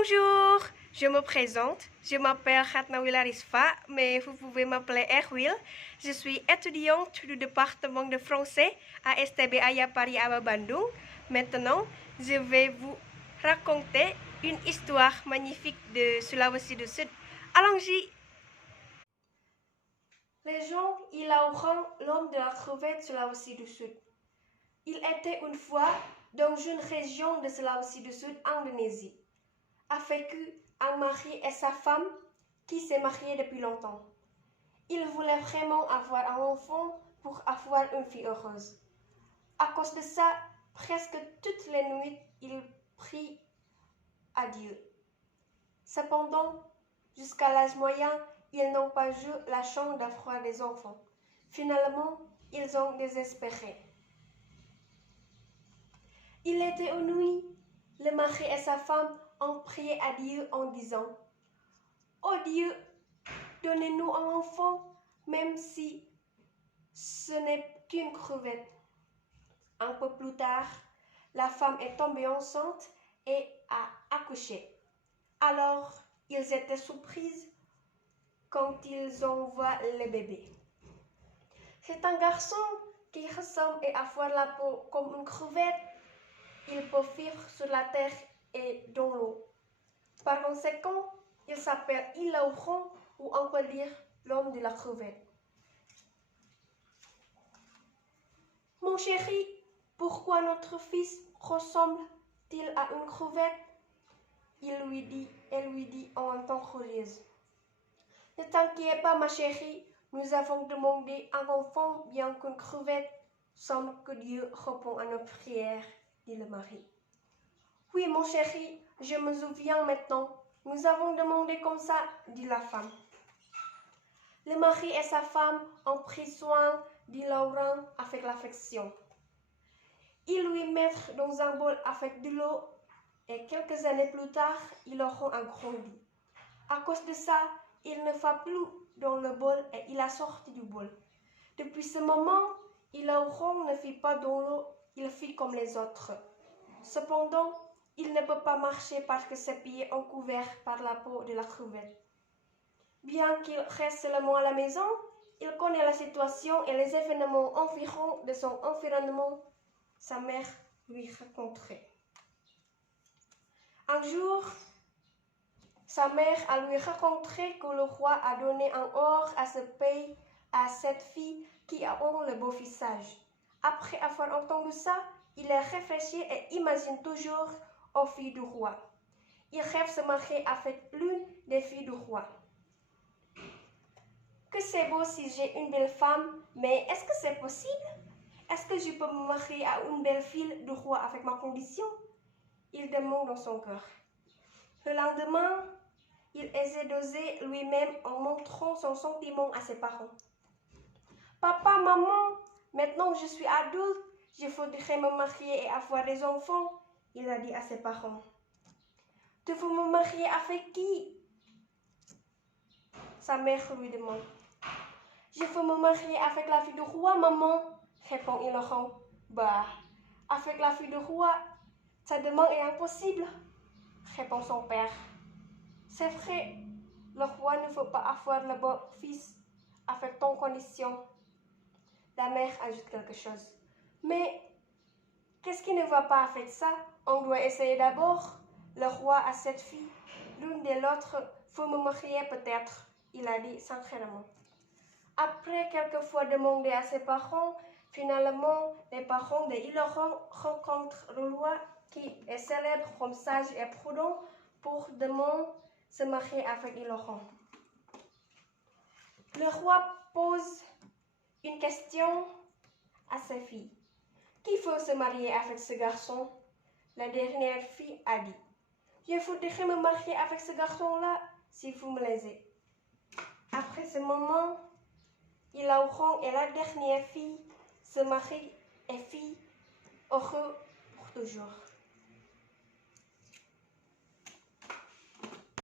Bonjour, je me présente. Je m'appelle Khatnaouila Risfa, mais vous pouvez m'appeler Erwil. Je suis étudiante du département de français à STB Aya Paris Aba Bandung. Maintenant, je vais vous raconter une histoire magnifique de Sulawesi du Sud. Allons-y! Les gens ilaurent l'homme de la crevette Sulawesi du Sud. Il était une fois dans une région de Sulawesi du Sud, Indonésie, a vécu un mari et sa femme qui s'est mariés depuis longtemps. Ils voulaient vraiment avoir un enfant pour avoir une fille heureuse. À cause de ça, presque toutes les nuits, ils prient à Dieu. Cependant, jusqu'à l'âge moyen, ils n'ont pas eu la chance d'avoir des enfants. Finalement, ils ont désespéré. Il était une nuit, le mari et sa femme ont prié à Dieu en disant: Oh Dieu, donnez-nous un enfant, même si ce n'est qu'une crevette. Un peu plus tard, la femme est tombée enceinte et a accouché. Alors, ils étaient surpris quand ils ont vu le bébé. C'est un garçon qui ressemble à avoir la peau comme une crevette. Il peut vivre sur la terre et dans l'eau. Par conséquent, il s'appelle Ilaouron, ou on peut dire l'homme de la crevette. Mon chéri, pourquoi notre fils ressemble-t-il à une crevette? Elle lui dit en un ton curieuse. Ne t'inquiète pas, ma chérie, nous avons demandé un enfant bien qu'une crevette. Semble que Dieu répond à nos prières, dit le mari. Oui, mon chéri, je me souviens maintenant. Nous avons demandé comme ça, dit la femme. Le mari et sa femme ont pris soin d'Ilaouron avec l'affection. Ils lui mettent dans un bol avec de l'eau et quelques années plus tard, Ilaouron a grandi. À cause de ça, il ne va plus dans le bol et il a sorti du bol. Depuis ce moment, Ilaouron ne vit pas dans l'eau, il vit comme les autres. Cependant, il ne peut pas marcher parce que ses pieds sont couverts par la peau de la crevette. Bien qu'il reste seulement à la maison, il connaît la situation et les événements environnants de son environnement. Sa mère lui raconterait. Un jour, sa mère a lui raconté que le roi a donné un or à ce pays à cette fille qui a le beau visage. Après avoir entendu ça, il a réfléchi et imagine toujours aux filles du roi. Il rêve se marier avec l'une des filles du roi. Que c'est beau si j'ai une belle femme, mais est-ce que c'est possible? Est-ce que je peux me marier à une belle fille du roi avec ma condition? Il demande dans son cœur. Le lendemain, il essaie d'oser lui-même en montrant son sentiment à ses parents. Papa, maman, maintenant je suis adulte, je voudrais me marier et avoir des enfants, il a dit à ses parents. Tu veux me marier avec qui? Sa mère lui demande. Je veux me marier avec la fille du roi, maman, répond Ilaouron. Bah, avec la fille du roi, sa demande est impossible, répond son père. C'est vrai, le roi ne veut pas avoir le beau fils avec ton condition. La mère ajoute quelque chose. Mais qu'est-ce qui ne va pas avec ça? On doit essayer d'abord. Le roi a cette fille, l'une de l'autre veut me marier peut-être, il a dit sincèrement. Après quelques fois demander à ses parents, finalement, les parents de Ilaouron rencontrent le roi qui est célèbre comme sage et prudent pour demander se marier avec Ilaouron. Le roi pose une question à sa fille. Qui veut se marier avec ce garçon? La dernière fille a dit. Je voudrais me marier avec ce garçon-là si vous me laissez. Après ce moment, Ilaouron et la dernière fille se marient et vivent heureux pour toujours.